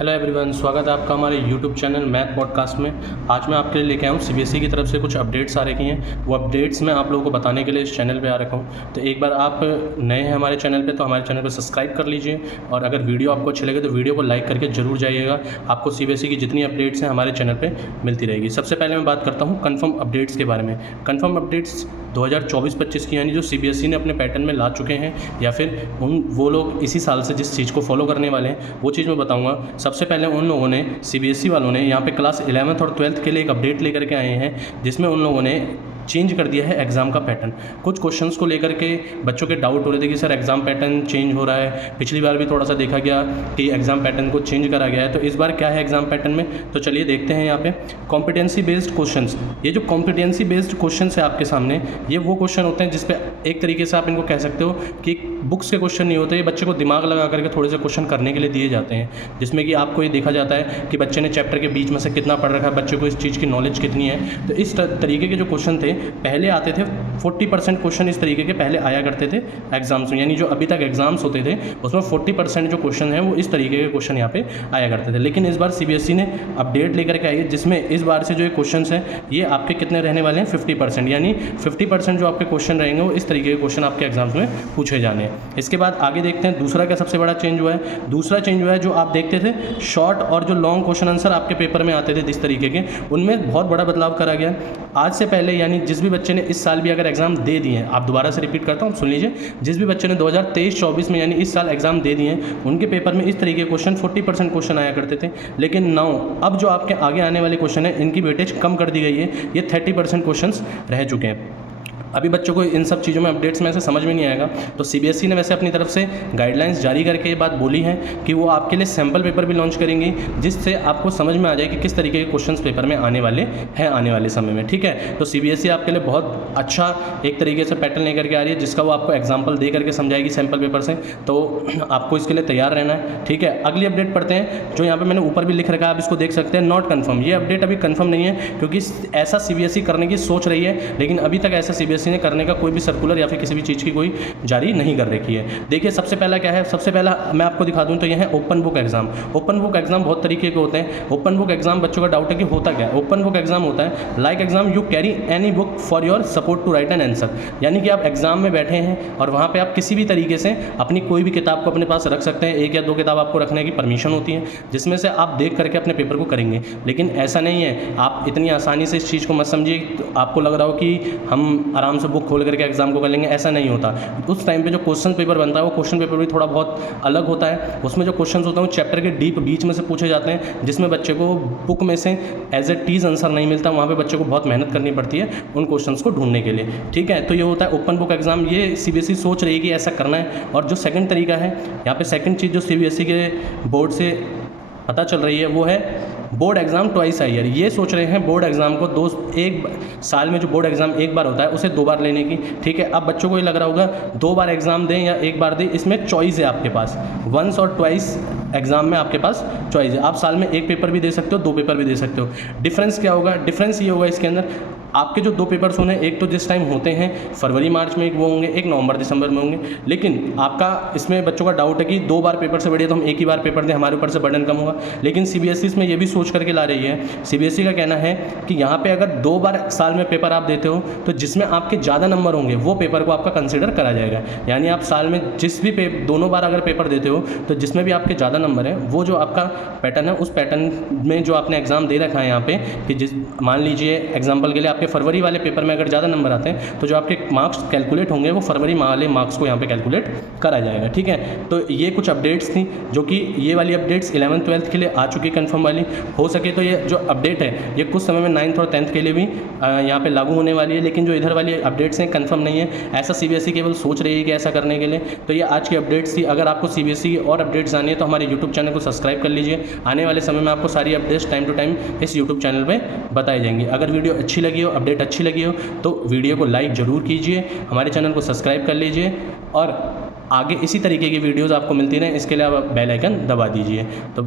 Hello everyone, स्वागत है आपका हमारे यूट्यूब चैनल मैथ पॉडकास्ट में। आज मैं आपके लिए लेके आया हूँ सीबीएसई की तरफ से कुछ अपडेट्स आ रखी हैं। वो अपडेट्स मैं आप लोगों को बताने के लिए इस चैनल पे आ रखा हूँ। तो एक बार आप नए हैं हमारे चैनल पे तो हमारे चैनल को सब्सक्राइब कर लीजिए, और अगर वीडियो आपको अच्छी लगे तो वीडियो को लाइक करके जरूर जाइएगा। आपको सीबीएसई की जितनी अपडेट्स हैं हमारे चैनल पर मिलती रहेगी। सबसे पहले मैं बात करता हूँ कन्फर्म अपडेट्स के बारे में। कन्फर्म अपडेट्स 2024-25 की, यानी जो सीबीएसई ने अपने पैटर्न में ला चुके हैं, या फिर वो लोग इसी साल से जिस चीज़ को फॉलो करने वाले हैं वो चीज़ मैं बताऊंगा। सबसे पहले उन लोगों ने सीबीएसई वालों ने यहाँ पे क्लास 11th और 12th के लिए एक अपडेट लेकर के आए हैं, जिसमें उन लोगों ने चेंज कर दिया है एग्ज़ाम का पैटर्न। कुछ क्वेश्चंस को लेकर के बच्चों के डाउट हो रहे थे कि सर एग्ज़ाम पैटर्न चेंज हो रहा है। पिछली बार भी थोड़ा सा देखा गया कि एग्ज़ाम पैटर्न को चेंज करा गया है, तो इस बार क्या है एग्ज़ाम पैटर्न में, तो चलिए देखते हैं। यहाँ पे कॉम्पिटेंसी बेस्ड क्वेश्चंस, ये जो कॉम्पिटेंसी बेस्ड क्वेश्चंस है आपके सामने, ये वो क्वेश्चन होते हैं जिसपे एक तरीके से आप इनको कह सकते हो कि बुक्स के क्वेश्चन नहीं होते, ये बच्चे को दिमाग लगा करके थोड़े से क्वेश्चन करने के लिए दिए जाते हैं, जिसमें कि आपको ये देखा जाता है कि बच्चे ने चैप्टर के बीच में से कितना पढ़ रखा है, बच्चे को इस चीज़ की नॉलेज कितनी है। तो इस तरीके के जो क्वेश्चन थे पहले आते थे, 40% क्वेश्चन इस तरीके के पहले आया करते थे एग्जाम्स में, यानी जो अभी तक एग्जाम्स होते थे उसमें 40% जो क्वेश्चन है वो इस तरीके के क्वेश्चन यहाँ पे आया करते थे। लेकिन इस बार सीबीएसई ने अपडेट लेकर के आई है, जिसमें इस बार से जो ये क्वेश्चन हैं ये आपके कितने रहने वाले हैं, 50%, यानी 50% जो आपके क्वेश्चन रहेंगे वो इस तरीके के क्वेश्चन आपके एग्जाम्स में पूछे जाने हैं। इसके बाद आगे देखते हैं दूसरा क्या सबसे बड़ा चेंज हुआ है। दूसरा चेंज हुआ है, जो आप देखते थे शॉर्ट और जो लॉन्ग क्वेश्चन आंसर आपके पेपर में आते थे इस तरीके के, उनमें बहुत बड़ा बदलाव करा गया। आज से पहले, यानी जिस भी बच्चे ने इस साल भी अगर एग्जाम दे दिए हैं, आप दोबारा से रिपीट करता हूँ, सुन लीजिए, जिस भी बच्चे ने 2023-24 में यानी इस साल एग्जाम दे दिए हैं, उनके पेपर में इस तरीके के क्वेश्चन 40% क्वेश्चन आया करते थे। लेकिन नाउ अब जो आपके आगे आने वाले क्वेश्चन है इनकी वेटेज कम कर दी गई है, ये 30% क्वेश्चन रह चुके हैं। अभी बच्चों को इन सब चीज़ों में अपडेट्स में से समझ में नहीं आएगा, तो सीबीएसई ने वैसे अपनी तरफ से गाइडलाइंस जारी करके ये बात बोली है कि वो आपके लिए सैम्पल पेपर भी लॉन्च करेंगी, जिससे आपको समझ में आ जाए कि किस तरीके के क्वेश्चंस पेपर में आने वाले हैं आने वाले समय में। ठीक है, तो सीबीएसई आपके लिए बहुत अच्छा एक तरीके से पैटर्न लेकर के आ रही है, जिसका वो आपको एग्जाम्पल दे करके समझाएगी सैम्पल पेपर से, तो आपको इसके लिए तैयार रहना है। ठीक है, अगली अपडेट पढ़ते हैं, जो यहाँ पर मैंने ऊपर भी लिख रखा है, आप इसको देख सकते हैं, नॉट कन्फर्म। ये अपडेट अभी कन्फर्म नहीं है, क्योंकि ऐसा सीबीएसई करने की सोच रही है, लेकिन अभी तक ऐसा सीबीएसई ने करने का कोई सर्कुलर या फिर किसी भी चीज़ की कोई जारी नहीं कर रखी है। देखिए सबसे पहला क्या है, सबसे पहला मैं आपको दिखा दूं तो यह है open book exam. Open book exam बहुत तरीके के होते हैं। ओपन बुक एग्जाम, बच्चों का डाउट है कि होता क्या है। ओपन बुक एग्जाम होता है like exam you carry any book for your support to write an answer, यानी कि आप एग्जाम में बैठे हैं और वहाँ पे आप किसी भी तरीके से अपनी कोई भी किताब को अपने पास रख सकते हैं। 1 या 2 किताब आपको रखने की परमिशन होती है, जिसमें से आप देख करके अपने पेपर को करेंगे। लेकिन ऐसा नहीं है, आप इतनी आसानी से इस चीज़ को मत समझिए, तो आपको लग रहा हो कि हम आराम से बुक खोल करके एग्जाम को कर लेंगे, ऐसा नहीं होता। उस टाइम पे जो क्वेश्चन पेपर बनता है वो क्वेश्चन पेपर भी थोड़ा बहुत अलग होता है। उसमें जो क्वेश्चंस होते हैं वो चैप्टर के डीप बीच में से पूछे जाते हैं, जिसमें बच्चे को बुक में से एज इट इज आंसर नहीं मिलता। वहाँ पे बच्चे को बहुत मेहनत करनी पड़ती है उन क्वेश्चंस को ढूंढने के लिए। ठीक है, तो ये होता है ओपन बुक एग्जाम। ये सीबीएसई सोच रही है कि ऐसा करना है। और जो सेकंड तरीका है, यहाँ पे सेकंड चीज़ जो सीबीएसई के बोर्ड से पता चल रही है वो है board exam twice a year. ये सोच रहे हैं बोर्ड एग्ज़ाम को एक साल में जो बोर्ड एग्ज़ाम एक बार होता है उसे 2 बार लेने की। ठीक है, अब बच्चों को ये लग रहा होगा 2 बार एग्ज़ाम दें या 1 बार दें, इसमें चॉइस है आपके पास। वंस और ट्वाइस एग्ज़ाम में आपके पास चॉइस है, आप साल में 1 पेपर भी दे सकते हो, 2 पेपर भी दे सकते हो। डिफरेंस क्या होगा, डिफरेंस ये होगा इसके अंदर, आपके जो 2 पेपर्स होंगे, एक तो जिस टाइम होते हैं फरवरी मार्च में एक वो होंगे, एक नवंबर दिसंबर में होंगे। लेकिन आपका इसमें बच्चों का डाउट है कि 2 बार पेपर से बढ़िया तो हम 1 ही बार पेपर दें, हमारे ऊपर से बर्डन कम होगा। लेकिन सीबीएसई इसमें ये भी सोच करके ला रही है। सीबीएसई का कहना है कि यहाँ पे अगर 2 बार साल में पेपर आप देते हो तो जिसमें आपके ज़्यादा नंबर होंगे वो पेपर को आपका कंसिडर करा जाएगा। यानी आप साल में जिस भी दोनों बार अगर पेपर देते हो तो जिसमें भी आपके ज़्यादा नंबर है, वो जो आपका पैटर्न है उस पैटर्न में जो आपने एग्ज़ाम दे रखा है यहाँ पे, कि मान लीजिए एग्जाम्पल के लिए आपके फरवरी वाले पेपर में अगर ज़्यादा नंबर आते हैं तो जो आपके मार्क्स कैलकुलेट होंगे वो फरवरी वाले मार्क्स को यहाँ पे कैलकुलेट करा जाएगा। ठीक है, तो ये कुछ अपडेट्स थी, जो कि ये वाली अपडेट्स 11th 12th के लिए आ चुकी कन्फर्म वाली। हो सके तो ये जो अपडेट है ये कुछ समय में 9th और 10th के लिए भी यहाँ पे लागू होने वाली है। लेकिन जो इधर वाली अपडेट्स हैं कन्फर्म नहीं है, ऐसा सीबीएसई केवल सोच रही है कि ऐसा करने के लिए। तो ये आज की अपडेट्स थी। अगर आपको सीबीएसई की और अपडेट्स आनी है तो हमारे यूट्यूब चैनल को सब्सक्राइब कर लीजिए। आने वाले समय में आपको सारी अपडेट्स टाइम टू टाइम इस यूट्यूब चैनल पर बताई जाएंगी। अगर वीडियो अच्छी लगी हो, अपडेट अच्छी लगी हो, तो वीडियो को लाइक ज़रूर कीजिए, हमारे चैनल को सब्सक्राइब कर लीजिए, और आगे इसी तरीके की वीडियोज़ आपको मिलती रहें इसके लिए आप बेल आइकन दबा दीजिए। तो